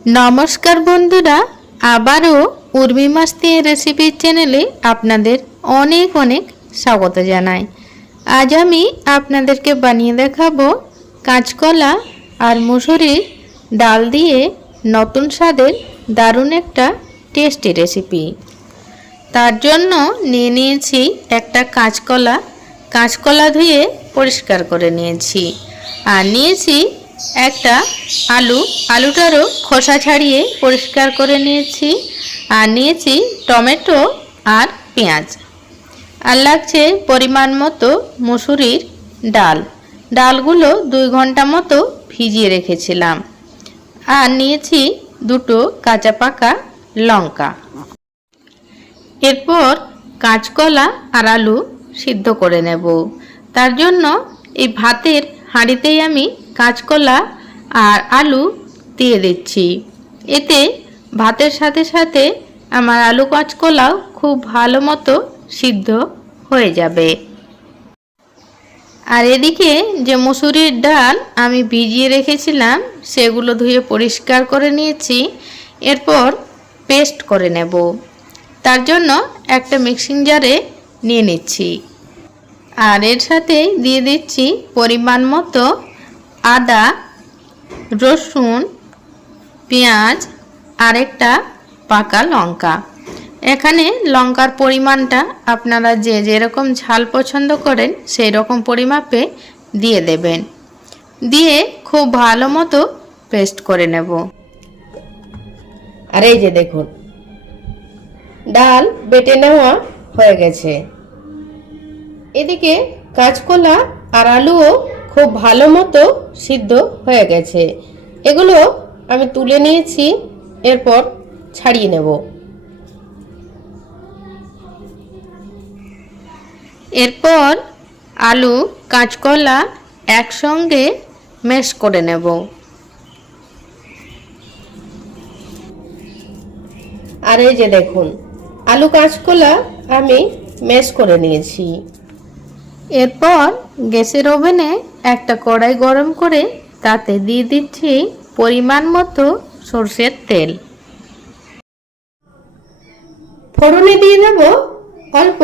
নমস্কার বন্ধুরা, আবারও উর্মি মাস্তি রেসিপির চ্যানেলে আপনাদের অনেক অনেক স্বাগত জানাই। আজ আমি আপনাদেরকে বানিয়ে দেখাবো কাঁচকলা আর মুসুরির ডাল দিয়ে নতুন স্বাদের দারুণ একটা টেস্টি রেসিপি তার জন্য নিয়ে নিয়েছি একটা কাঁচকলা। কাঁচকলা ধুয়ে পরিষ্কার করে নিয়েছি। আর নিয়েছি একটা আলু, আলুটারও খোসা ছাড়িয়ে পরিষ্কার করে নিয়েছি আর নিয়েছি টমেটো আর পেঁয়াজ। আর লাগছে পরিমাণ মতো মুসুরির ডাল। ডালগুলো দুই ঘণ্টা মতো ভিজিয়ে রেখেছিলাম। আর নিয়েছি দুটো কাঁচা পাকা লঙ্কা। এরপর কাঁচকলা আর আলু সিদ্ধ করে নেব। তার জন্য এই ভাতের হাঁড়িতেই আমি কাঁচকলা আর আলু দিয়ে দিচ্ছি। এতে ভাতের সাথে সাথে আমার আলু কাঁচকলাও খুব ভালো মতো সিদ্ধ হয়ে যাবে। আর এদিকে যে মুসুরির ডাল আমি ভিজিয়ে রেখেছিলাম, সেগুলো ধুয়ে পরিষ্কার করে নিয়েছি। এরপর পেস্ট করে নেব। তার জন্য একটা মিক্সিং জারে নিয়ে নিচ্ছি। আর এর সাথে দিয়ে দিচ্ছি পরিমাণ মতো আদা, রসুন, পেঁয়াজ আর একটা পাকা লঙ্কা। এখানে লঙ্কার পরিমাণটা আপনারা যে যেরকম ঝাল পছন্দ করেন সেই রকম পরিমাপে দিয়ে দেবেন। দিয়ে খুব ভালো মতো পেস্ট করে নেব। আর এই যে দেখুন, ডাল বেটে নেওয়া হয়ে গেছে। এদিকে কাঁচকলা আর আলুও খুব ভালো মতো সিদ্ধ হয়ে গেছে। এগুলো আমি তুলে নিয়েছি, এরপর ছাড়িয়ে নেব। এরপর আলু, কাঁচকলা একসঙ্গে মেশ করে নেব। আর এই যে দেখুন, আলু, কাঁচকলা আমি ম্যাশ করে নিয়েছি। এরপর গ্যাসের ওভেনে একটা কড়াই গরম করে তাতে দিয়ে দিচ্ছি পরিমাণ মতো সর্ষের তেল। ফোড়নে দিয়ে দেব অল্প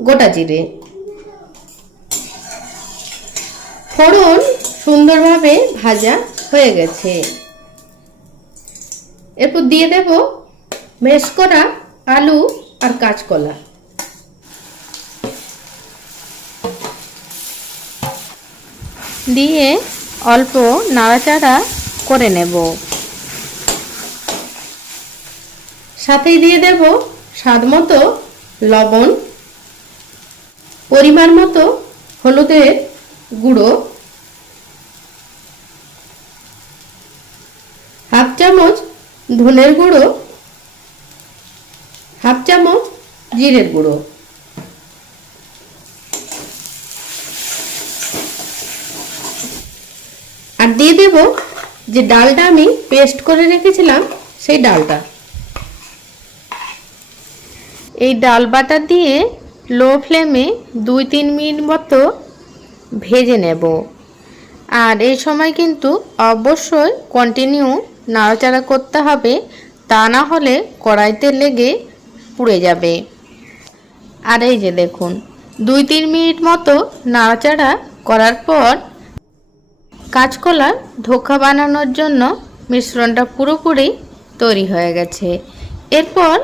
গোটা জিরে। ফোড়ন সুন্দরভাবে ভাজা হয়ে গেছে। এরপর দিয়ে দেব মেশ করা আলু আর কাঁচকলা। দিয়ে অল্প নাড়াচাড়া করে নেব। সাথেই দিয়ে দেব স্বাদ মতো লবণ, পরিমাণ মতো হলুদের গুঁড়ো, হাফ চামচ ধনের গুঁড়ো, হাফ চামচ জিরের গুঁড়ো। দিয়ে দেব যে ডালটা আমি পেস্ট করে রেখেছিলাম, সেই ডালটা। এই ডাল বাটা দিয়ে লো ফ্লেমে দুই তিন মিনিট মতো ভেজে নেব। আর এই সময় কিন্তু অবশ্যই কন্টিনিউ নাড়াচাড়া করতে হবে, তা না হলে কড়াইতে লেগে পুড়ে যাবে। আর এই যে দেখুন, দুই তিন মিনিট মতো নাড়াচাড়া করার পর কাঁচকলার ধোকা বানানোর জন্য মিশ্রণটা পুরোপুরি তৈরি হয়ে গেছে। এরপর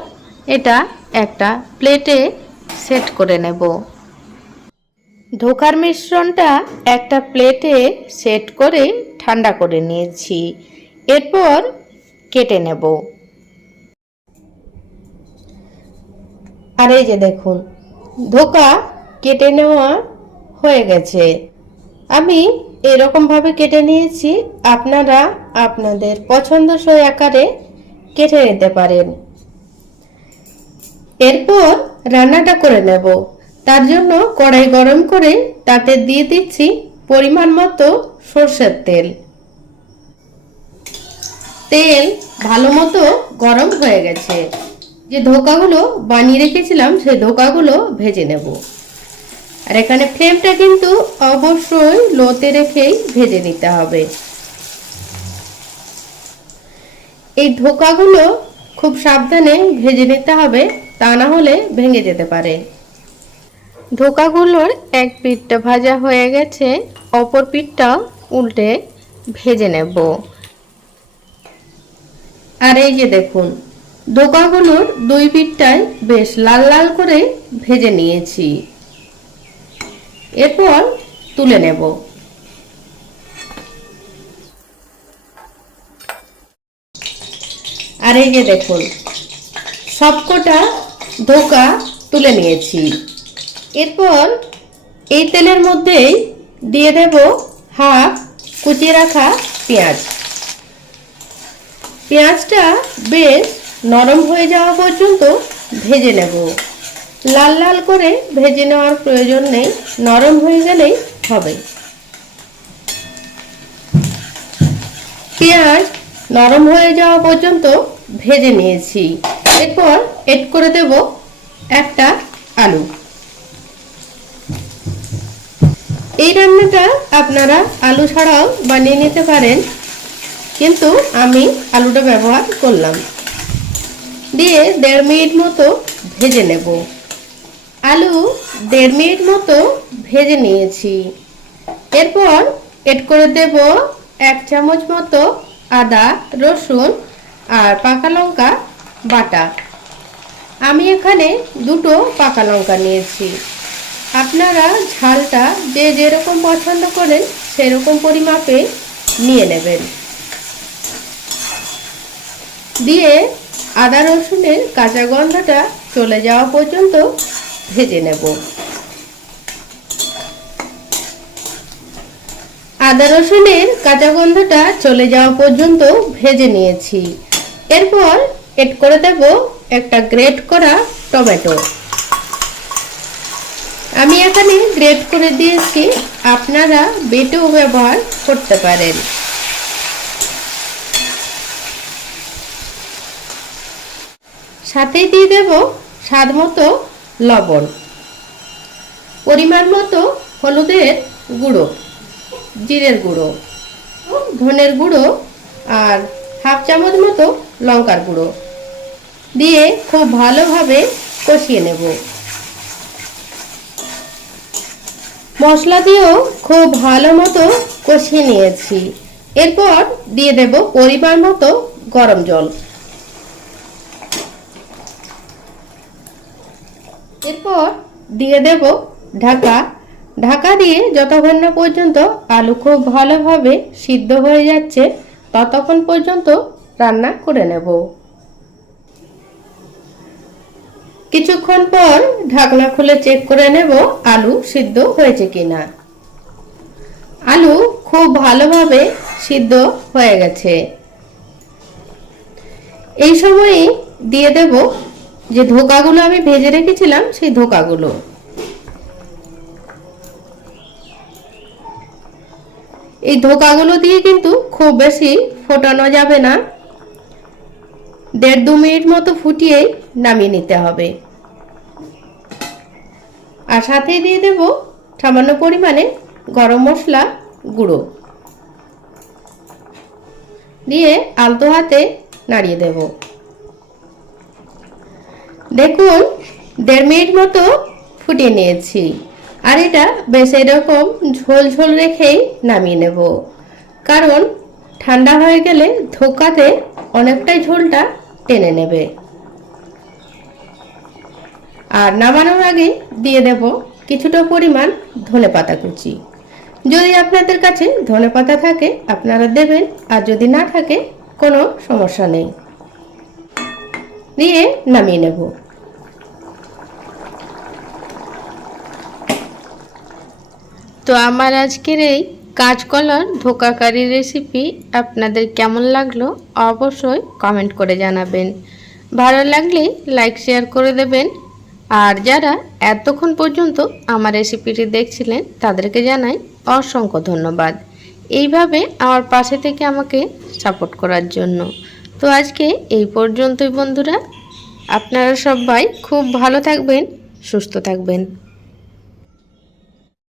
এটা একটা প্লেটে সেট করে নেব। ধোকার মিশ্রণটা একটা প্লেটে সেট করে ঠান্ডা করে নিয়েছি। এরপর কেটে নেব। আর এই যে দেখুন, ধোকা কেটে নেওয়া হয়ে গেছে। আমি এরকম ভাবে কেটে নিয়েছি, আপনারা আপনাদের পছন্দসই আকারে কেটে নিতে পারেন। এরপর রান্নাটা করে নেব। তার জন্য কড়াই গরম করে তাতে দিয়ে দিচ্ছি পরিমাণ মতো সর্ষের তেল। তেল ভালো মতো গরম হয়ে গেছে। যে ধোকাগুলো বানিয়ে রেখেছিলাম, সেই ধোকাগুলো ভেজে নেব। আর এখানে ফ্লেমটা কিন্তু অবশ্যই লোতে রেখেই ভেজে নিতে হবে। এই ধোকাগুলো খুব সাবধানে ভেজে নিতে হবে, তা না হলে ভেঙে যেতে পারে। ধোকাগুলোর এক পিঠটা ভাজা হয়ে গেছে, অপর পিঠটা উল্টে ভেজে নেব। আর এই যে দেখুন ধোকাগুলোর দুই পিঠটাই বেশ লাল লাল করে ভেজে নিয়েছি। এরপর তুলে নেব। আর এই যে দেখুন, সবকটা ধোকা তুলে নিয়েছি। এরপর এই তেলের মধ্যেই দিয়ে দেব হাফ, কুচিয়ে রাখা পেঁয়াজ। পেঁয়াজটা বেশ নরম হয়ে যাওয়া পর্যন্ত ভেজে নেব। লাল লাল করে ভেজে নেওয়ার প্রয়োজন নেই, নরম হয়ে গেলেই হবে। পেঁয়াজ নরম হয়ে যাওয়া পর্যন্ত ভেজে নিয়েছি। এরপর এড করে দেব একটা আলু। এই রান্নাটা আপনারা আলু ছাড়াও বানিয়ে নিতে পারেন, কিন্তু আমি আলুটা ব্যবহার করলাম। দিয়ে দেড় মিনিট মতো ভেজে নেব। আলু দেড় মিনিট মতো ভেজে নিয়েছি। এরপর এড করে দেব এক চামচ মতো আদা, রসুন আর পাকা লঙ্কা বাটা। আমি এখানে দুটো পাকা লঙ্কা নিয়েছি। আপনারা ঝালটা যে যেরকম পছন্দ করেন সেরকম পরিমাপে নিয়ে নেবেন। দিয়ে আদা রসুনের কাঁচা গন্ধটা চলে যাওয়া পর্যন্ত ভেজে নেব। আদা রসুনের কাঁচা গন্ধটা চলে যাওয়া পর্যন্ত ভেজে নিয়েছি। এরপর এড করে দেব একটা গ্রেট করা টমেটো। আমি এখানে গ্রেট করে দিয়েছি, আপনারা বেটেও ব্যবহার করতে পারেন। সাথেই দিয়ে দেব স্বাদ মতো লবণ। পরিমাণ মতো হলুদের গুঁড়ো, জিরের গুঁড়ো, ধনের গুঁড়ো আর হাফ চামচ মতো লঙ্কার গুঁড়ো দিয়ে খুব ভালোভাবে কষিয়ে নেব। মশলা দিয়েও খুব ভালো মতো কষিয়ে নিয়েছি। এরপর দিয়ে দেব পরিমাণ মতো গরম জল এরপর দিয়ে দেব ঢাকা। ঢাকা দিয়ে যতক্ষণ না পর্যন্ত আলু খুব ভালোভাবে সিদ্ধ হয়ে যাচ্ছে, ততক্ষণ পর্যন্ত রান্না করে নেব। কিছুক্ষণ পর ঢাকনা খুলে চেক করে নেব আলু সিদ্ধ হয়েছে কিনা। আলু খুব ভালোভাবে সিদ্ধ হয়ে গেছে। এই সময়ই দিয়ে দেব যে ধোকাগুলো আমি ভেজে রেখেছিলাম, সেই ধোকাগুলো। এই ধোকাগুলো দিয়ে কিন্তু খুব বেশি ফোটানো যাবে না। দেড় দু মিনিট মতো ফুটিয়েই নামিয়ে নিতে হবে। আর সাথে দিয়ে দেব সামান্য পরিমাণে গরম মশলা গুঁড়ো। দিয়ে আলতো হাতে নাড়িয়ে দেব। দেখুন, দেড় মিনিট মতো ফুটিয়ে নিয়েছি। আর এটা বেশ এরকম ঝোল ঝোল রেখেই নামিয়ে নেব। কারণ ঠান্ডা হয়ে গেলে ধোকাতে অনেকটাই ঝোলটা টেনে নেবে। আর নামানোর আগে দিয়ে দেব কিছুটা পরিমাণ ধনে পাতা কুচি। যদি আপনাদের কাছে ধনে পাতা থাকে, আপনারা দেবেন, আর যদি না থাকে, কোনো সমস্যা নেই। দিয়ে নামিয়ে নেব। তো আমার আজকের এই কাঁচকলার ধোকাকারি রেসিপি আপনাদের কেমন লাগল অবশ্যই কমেন্ট করে জানাবেন। ভালো লাগলে লাইক শেয়ার করে দেবেন। আর যারা এতক্ষণ পর্যন্ত আমার রেসিপিটি দেখছিলেন, তাদেরকে জানাই অসংখ্য ধন্যবাদ। এইভাবে আমার পাশে থেকে আমাকে সাপোর্ট করার জন্য। তো আজকে এই পর্যন্তই বন্ধুরা। আপনারা সবাই খুব ভালো থাকবেন সুস্থ থাকবেন।